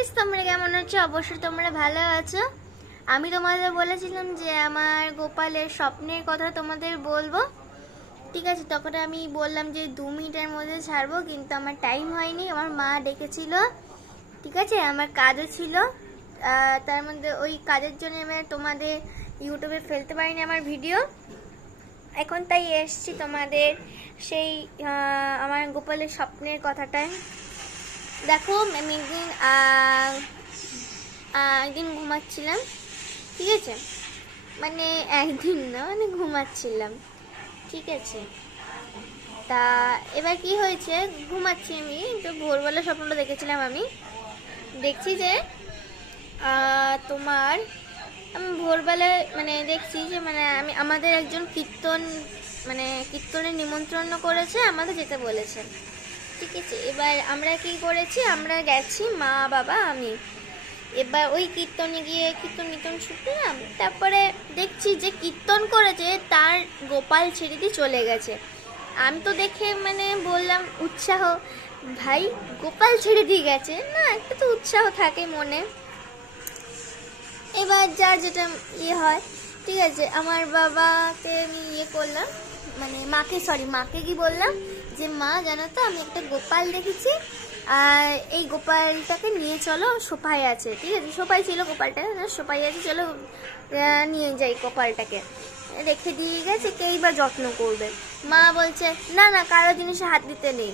Guys, তোমরা কেমন আছো? অবশ্যই তোমরা ভালো আছো। আমি তোমাদের বলেছিলাম যে আমার গোপালের স্বপ্নের কথা তোমাদের বলবো, ঠিক আছে? তখন আমি বললাম যে 2 মিনিটের মধ্যে ছাড়বো, কিন্তু আমার টাইম হয়নি, আমার মা ডেকেছিল, ঠিক আছে? আমার কাজও ছিল, তার মধ্যে ওই কাজের জন্য আমি তোমাদের ইউটিউবে ফেলতে পারিনি আমার ভিডিও। এখন তাই এসছি তোমাদের সেই আমার গোপালের স্বপ্নের কথাটায়। দেখো, আমি একদিন ঘুমাচ্ছিলাম, ঠিক আছে? মানে একদিন না, মানে ঘুমাচ্ছিলাম, ঠিক আছে? তা এবার কি হয়েছে, ঘুমাচ্ছি আমি, তো ভোরবেলা স্বপ্নটা দেখেছিলাম। আমি দেখছি যে তোমার আমি ভোরবেলায় মানে দেখছি যে মানে আমাদের একজন কীর্তনের নিমন্ত্রণ করেছে, আমাদের যেতে বলেছে, ঠিক আছে? এবার আমরা কি করেছি, আমরা গেছি মা বাবা আমি। এবার ওই কীর্তনে গিয়ে কীর্তন শুনলাম, তারপরে দেখছি যে কীর্তন করেছে তার গোপাল ছেড়ে দিয়ে চলে গেছে। আমি তো দেখে মানে বললাম উৎসাহ, ভাই গোপাল ছেড়ে দিয়ে গেছে না, একটা তো উৎসাহ থাকে মনে। এবার যার যেটা হয়, ঠিক আছে? আমার বাবাকে আমি করলাম, মানে মাকে কি বললাম যে মা, জানো তো আমি একটা গোপাল দেখেছি, আর এই গোপালটাকে নিয়ে চলো, সোফায় আছে, ঠিক আছে? সোফায় ছিল গোপালটা, সোফায় আছে, চলো নিয়ে যাই গোপালটাকে। রেখে দিয়ে গেছে, কেই বা যত্ন করবে? মা বলছে না না, কারো জিনিসে হাত দিতে নেই।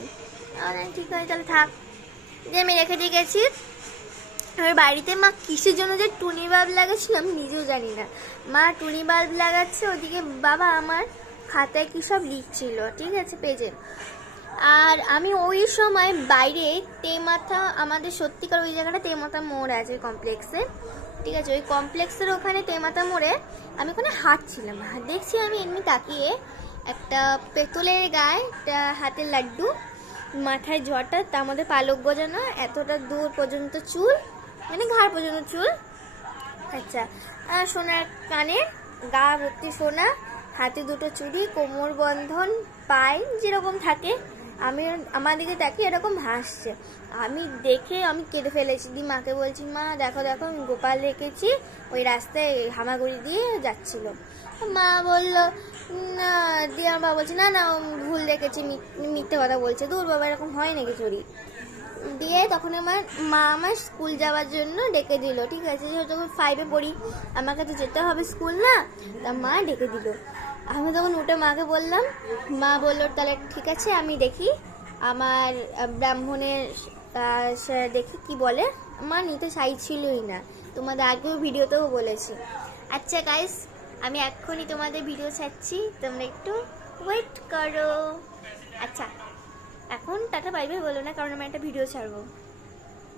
ঠিক আছে, তাহলে থাক। যে আমি রেখে দিয়ে গেছি। আর বাড়িতে মা কিসের জন্য যে টুনি বাল্ব লাগাচ্ছিল আমি নিজেও জানি না। মা টুনি বাল্ব লাগাচ্ছে, ওদিকে বাবা আমার খাতায় কি সব লিখছিল, ঠিক আছে, পেজে। আর আমি ওই সময় বাইরে তেমাথা, আমাদের সত্যিকার ওই জায়গাটা তেমাথা মোড় আছে কমপ্লেক্সে, ঠিক আছে? ওই কমপ্লেক্সের ওখানে তেমাথা মোড়ে আমি ওখানে হাঁটছিলাম, দেখছি আমি এমনি তাকিয়ে একটা পেতলের গায়ে একটা হাতের লাড্ডু, মাথায় ঝটা, তার মধ্যে পালক গজানো, এতটা দূর পর্যন্ত চুল, মানে ঘাড় পর্যন্ত চুল, আচ্ছা, সোনার কানের, গা ভর্তি সোনা, হাতে দুটো চুড়ি, কোমর বন্ধন, পায়ে যেরকম থাকে। আমি আমার দিকে তাকিয়ে এরকম হাসছে, আমি দেখে আমি কেটে ফেলেছি। দি মাকে বলছি, মা দেখো দেখো আমি গোপাল রেখেছি, ওই রাস্তায় হামাগুড়ি দিয়ে যাচ্ছিল। মা বললো না, দিয়ে আমার বাবা বলছে না না ভুল দেখেছি, মিথ্যে কথা বলছে, দূর বাবা এরকম হয় নাকি চুরি। দিয়ে তখন আমার স্কুল যাওয়ার জন্য ডেকে দিল, ঠিক আছে? যখন 5-এ পড়ি, আমাকে তো যেতে হবে স্কুল, না? তা মা ডেকে দিল। আমি তখন উঠে মাকে বললাম, মা বললো তাহলে ঠিক আছে, আমি দেখি আমার ব্রাহ্মণের দেখি কি বলে। মা নিতে চাইছিলই না, তোমাদের আগেও ভিডিওতেও বলেছি। আচ্ছা গাইস, আমি এক্ষুনি তোমাদের ভিডিও ছাড়ছি, তোমরা একটু ওয়েট করো। আচ্ছা, এখন টাটা বাই বাই বলো না, কারণ আমি একটা ভিডিও ছাড়বো।